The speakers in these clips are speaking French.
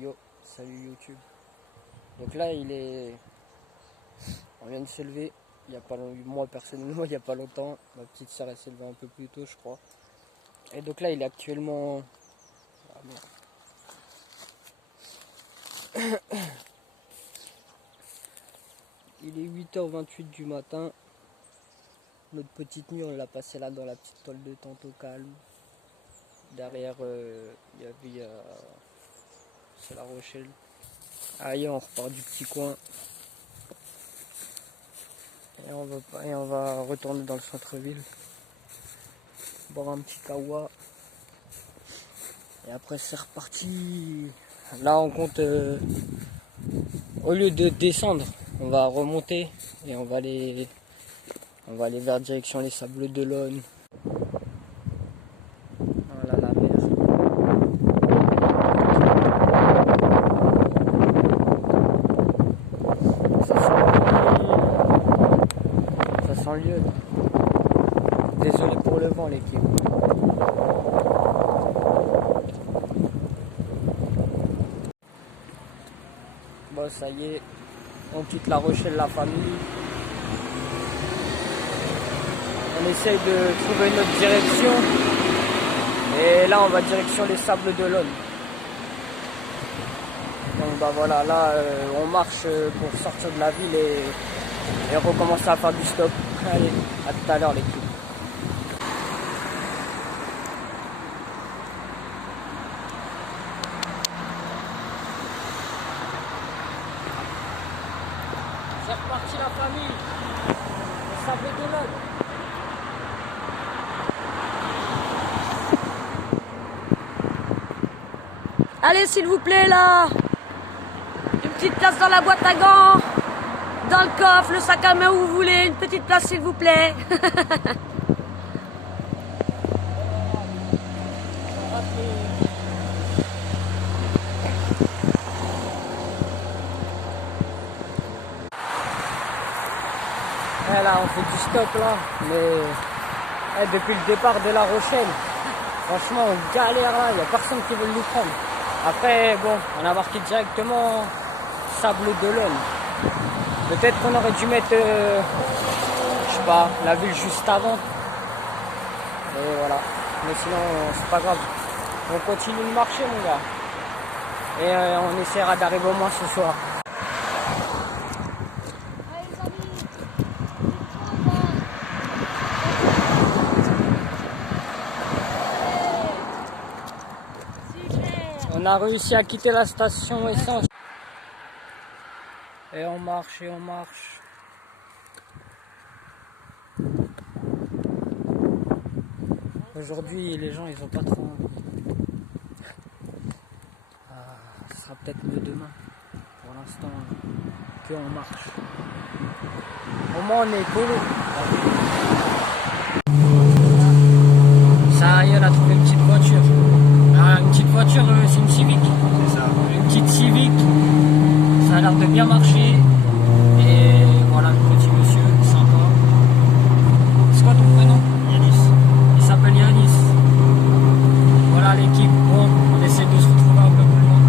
Yo, salut YouTube. Donc là, on vient de se lever. Il y a pas longtemps, moi personnellement, il n'y a pas longtemps. Ma petite soeur, elle s'est levée un peu plus tôt, je crois. Et donc là, il est actuellement... Ah, merde. Il est 8h28 du matin. Notre petite nuit, on l'a passée là dans la petite tôle de tente au calme. Derrière, c'est La Rochelle. Allez, on repart du petit coin. Et on va retourner dans le centre-ville. Boire un petit kawa. Et après, c'est reparti. Là, on compte... au lieu de descendre, on va remonter. Et on va aller vers direction les Sables d'Olonne. Voilà la mer. Ça sent lieu. Désolé pour le vent, l'équipe. Bon, ça y est, on quitte La Rochelle, la famille. On essaye de trouver notre direction. Et là, on va direction les Sables d'Olonne. Donc bah voilà, là, on marche pour sortir de la ville et recommencer à faire du stop. Allez, à tout à l'heure, l'équipe. C'est reparti la famille. Les Sables d'Olonne. Allez, s'il vous plaît, là. Une petite place dans la boîte à gants, dans le coffre, le sac à main où vous voulez. Une petite place, s'il vous plaît. Et là, on fait du stop là, mais depuis le départ de La Rochelle, franchement, on galère là, il n'y a personne qui veut nous prendre. Après, bon, on a marqué directement Sables d'Olonne. Peut-être qu'on aurait dû mettre, je sais pas, la ville juste avant. Et voilà, mais sinon, c'est pas grave. On continue de marcher, mon gars. Et on essaiera d'arriver au moins ce soir. On a réussi à quitter la station essence. Et on marche et on marche. Aujourd'hui, les gens, ils ont pas trop envie. Ce sera peut-être mieux demain. Pour l'instant, qu'on marche. Au moins, on est écolo. Ça y est, on a trouvé une petite voiture. Une petite voiture, c'est une Civic. C'est ça. Une petite Civic. Ça a l'air de bien marcher. Et voilà le petit monsieur, sympa. C'est quoi ton prénom? Yanis. Il s'appelle Yanis. Voilà l'équipe. Bon, on essaie de se retrouver un peu plus loin.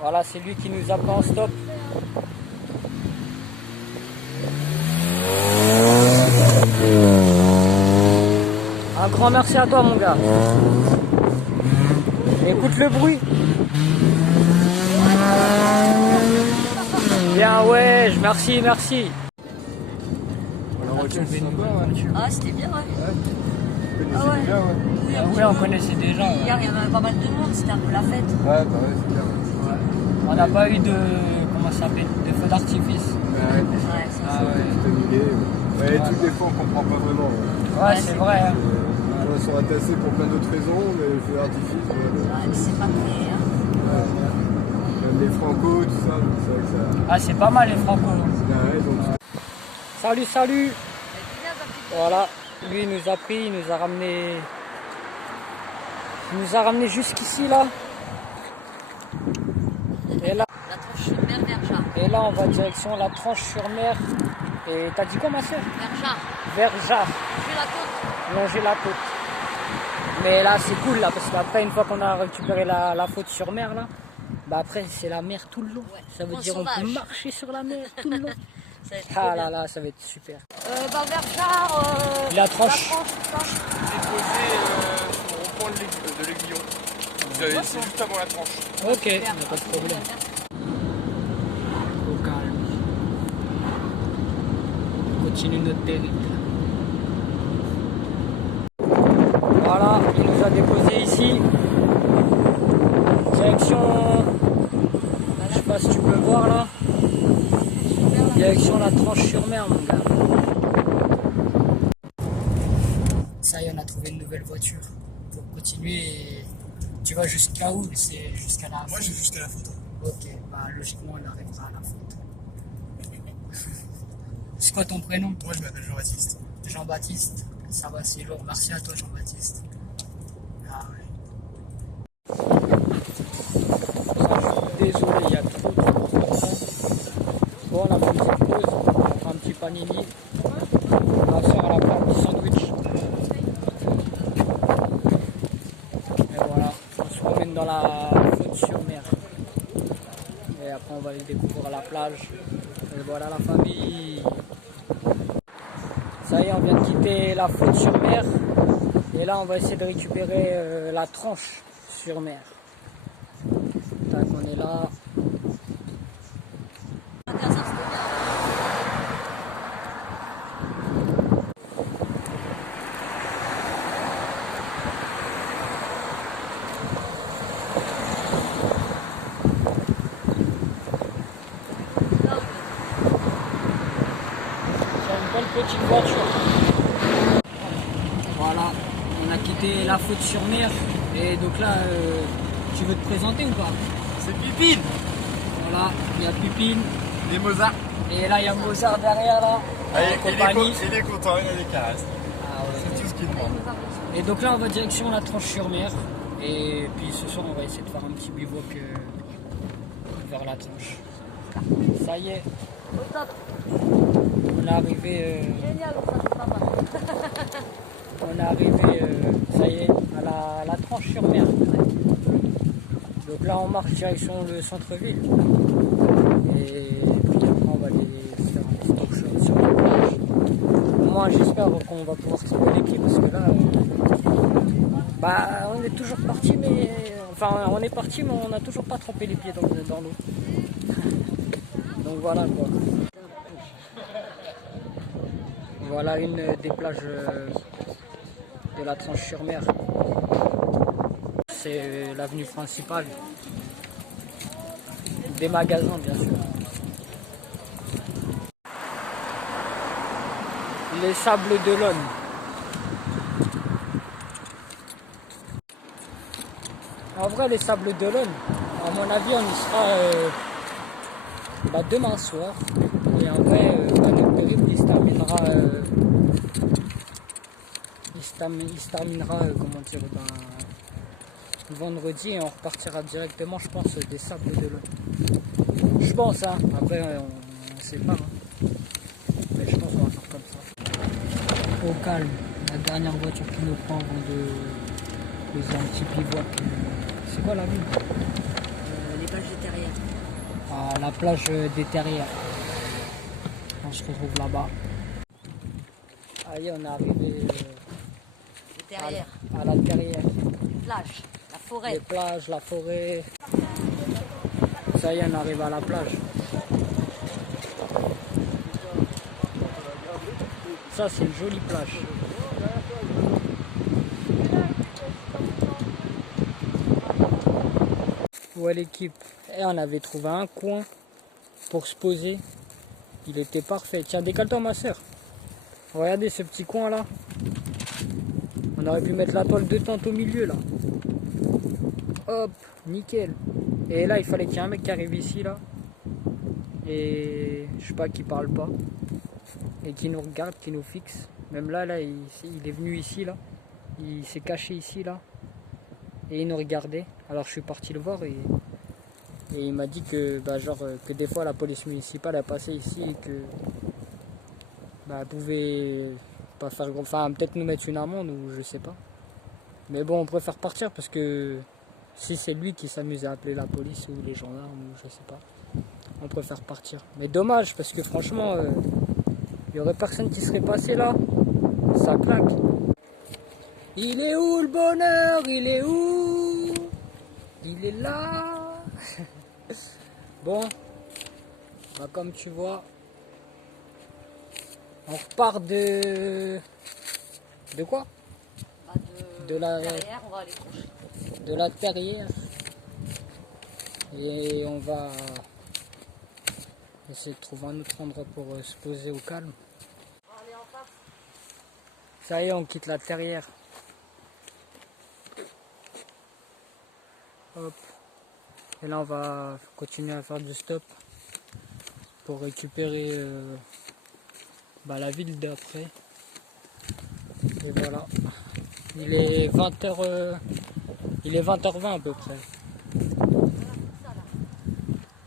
Voilà, c'est lui qui nous a pris en stop. Un grand merci à toi, mon gars. Écoute le bruit. Bien, ouais, merci, merci. Ah, c'était bien, ouais. Ah ouais. Déjà, ouais. Oui, Oui, on connaissait déjà. hier, il y avait pas mal de monde, c'était un peu la fête. Ouais, bah ouais, c'est bien. Ouais. On n'a pas eu de, comment ça s'appelle, de feu d'artifice. Ouais. Ouais, c'est Ah ça. ouais. Ouais, toutes les fois, on comprend pas vraiment. Ouais, c'est vrai. Hein. On sont entassés pour plein d'autres raisons, mais le feu d'artifice, Ouais, c'est pas prêt, hein. même les Franco, tout ça, donc c'est vrai que ça. Ah, c'est pas mal les Franco. Ouais, donc. Salut, salut. C'est bien, ta petite... Voilà, lui il nous a pris, il nous a ramené jusqu'ici là. La tranche sur mer, Verja. Et là, on va direction la Tranche-sur-Mer. Et t'as dit quoi, ma soeur? Verja. Vers Jard, J'ai la côte. longer la côte. Mais là c'est cool là parce qu'après une fois qu'on a récupéré la faute sur mer là, bah après c'est la mer tout le long. Ouais, Ça veut en dire on sauvage. peut marcher sur la mer tout le long. Ça va être trop Ah bien. là là, ça va être super. Verchard, La tranche. tout ça. Déposé sur le rond-point de l'Aiguillon. C'est juste avant la tranche. Ok, y a pas de problème. Au calme. On continue notre périple. Voilà, il nous a déposé ici. Direction, je sais pas si tu peux voir là. Direction la tranche sur mer mon gars. Ça y est, on a trouvé une nouvelle voiture pour continuer. Et tu vas jusqu'à où? C'est jusqu'à la Moi, faute. je vais jusqu'à la photo. Ok, bah logiquement on arrivera à la faute. C'est quoi ton prénom? Moi, je m'appelle Jean-Baptiste. Jean-Baptiste. Ça va, c'est lourd. Merci à toi Jean-Baptiste. Ah ouais. Désolé, il y a trop de bon, on a fait une petite pause, on va faire un petit panini. Ma soeur elle a fait un petit sandwich. Et voilà, on se promène dans la faute sur mer. Et après on va aller découvrir la plage. Et voilà la famille. Ça y est, on vient de quitter la faute sur mer. Et là on va essayer de récupérer la tranche sur mer. Tac, on est là. C'est une belle petite voiture. Voilà, on a quitté la faute sur mer. Et donc là, tu veux te présenter ou pas? C'est Pipine. Voilà, il y a Pupine. Les Mozart. Et là, il y a Mozart derrière là. En compagnie. Il est content, il a des caresses. Ah ouais. C'est tout ce qu'il demande. Et donc là, on va direction la tranche sur mer. Et puis ce soir, on va essayer de faire un petit bivouac vers la tranche. Ça y est, Au top. on est arrivé. Génial, ça c'est pas mal. On est arrivé, ça y est, à la tranche sur mer. Donc là, on marche direction le centre-ville. Et puis après, on va aller faire un petit talk show sur la plage. Moi, j'espère qu'on va pouvoir trouver les pieds parce que là, bah, on est toujours parti, mais enfin, on est parti, mais on n'a toujours pas trempé les pieds dans l'eau. Donc voilà quoi. Voilà une des plages de la tranche sur mer. C'est l'avenue principale. Des magasins bien sûr. Les Sables d'Olonne. En vrai, les Sables d'Olonne, à mon avis, on y sera demain soir. Et en vrai, notre périple il se terminera. Il se terminera, comment dire, vendredi et on repartira directement, je pense, des Sables d'Olonne. Je pense, hein. Après, on sait pas. Hein. Mais je pense qu'on va faire comme ça. Au calme, la dernière voiture qui nous prend avant de poser un petit bivouac. C'est quoi la ville? Les plages des terrières. À la plage des Terrières. On se retrouve là-bas. Allez, on est arrivé Les terrières. à la Terrière. Les plages. La forêt. Les plages, la forêt. Ça y est, on arrive à la plage. Ça, c'est une jolie plage. Ouais, l'équipe. Et on avait trouvé un coin pour se poser. Il était parfait. Tiens, décale-toi, ma soeur. Regardez ce petit coin là. On aurait pu mettre la toile de tente au milieu là. Hop, nickel. Et là, il fallait qu'il y ait un mec qui arrive ici là. Et je sais pas, qui parle pas. Et qui nous regarde, qui nous fixe. Même là, il est venu ici là. Il s'est caché ici là. Et il nous regardait. Alors je suis parti le voir et il m'a dit que que des fois la police municipale a passé ici et que elle pouvait pas faire gros. Enfin, peut-être nous mettre une amende ou je sais pas. Mais bon, on préfère partir parce que si c'est lui qui s'amuse à appeler la police ou les gendarmes, ou je sais pas, on préfère partir. Mais dommage parce que franchement, il y aurait personne qui serait passé là. Ça claque. Il est où le bonheur? Il est où? Il est là. Bon, bah comme tu vois, on repart de quoi? De la Derrière, on va aller trancher. de la terrière et on va essayer de trouver un autre endroit pour se poser au calme. On va aller en face. Ça y est, on quitte la terrière. Hop. Et là, on va continuer à faire du stop pour récupérer la ville d'après. Et voilà. Il est 20h, il est 20h20 à peu près.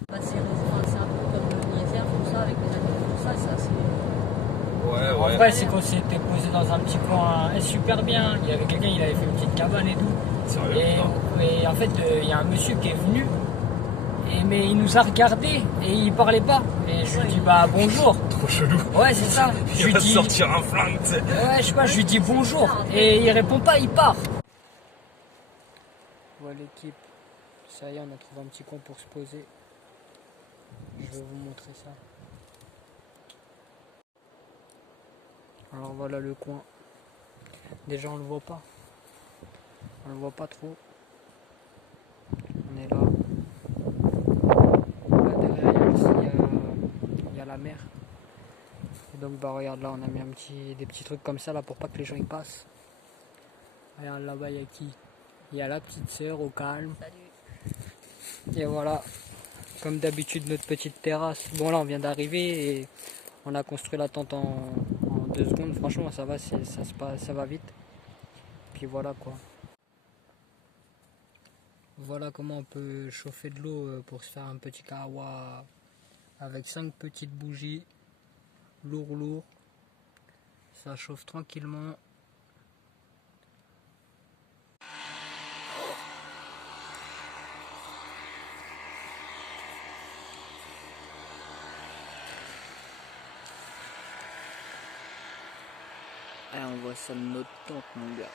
Bah, c'est un peu comme une réserve, tout ça, avec les animaux, tout ça, c'est assez. Ouais, En ouais. vrai, c'est qu'on s'était posé dans un petit coin super bien. Il y avait quelqu'un, il avait fait une petite cabane et tout. Sérieux? Et en fait, il y a un monsieur qui est venu, mais il nous a regardé et il parlait pas. Et je lui dis bah bonjour. Trop chelou. Ouais, c'est ça. Je Il lui va dis, sortir un flingue, tu sais. ouais, je sais pas, je lui dis bonjour. Et il répond pas, il part. Voilà l'équipe. Ça y est, on a trouvé un petit coin pour se poser. Je vais vous montrer ça. Alors voilà le coin. Déjà on le voit pas. On le voit pas trop. On est là. Là derrière ici il y a la mer. Et donc bah regarde là on a mis des petits trucs comme ça là pour pas que les gens y passent. Regarde là-bas il y a qui? Il y a la petite sœur au calme. Salut. Et voilà. Comme d'habitude notre petite terrasse. Bon là on vient d'arriver et on a construit la tente en 2 secondes. Franchement ça va, ça va vite. Puis voilà quoi. Voilà comment on peut chauffer de l'eau pour se faire un petit kawa avec 5 petites bougies. Lourd. Ça chauffe tranquillement. Et on voit ça de notre tente mon gars.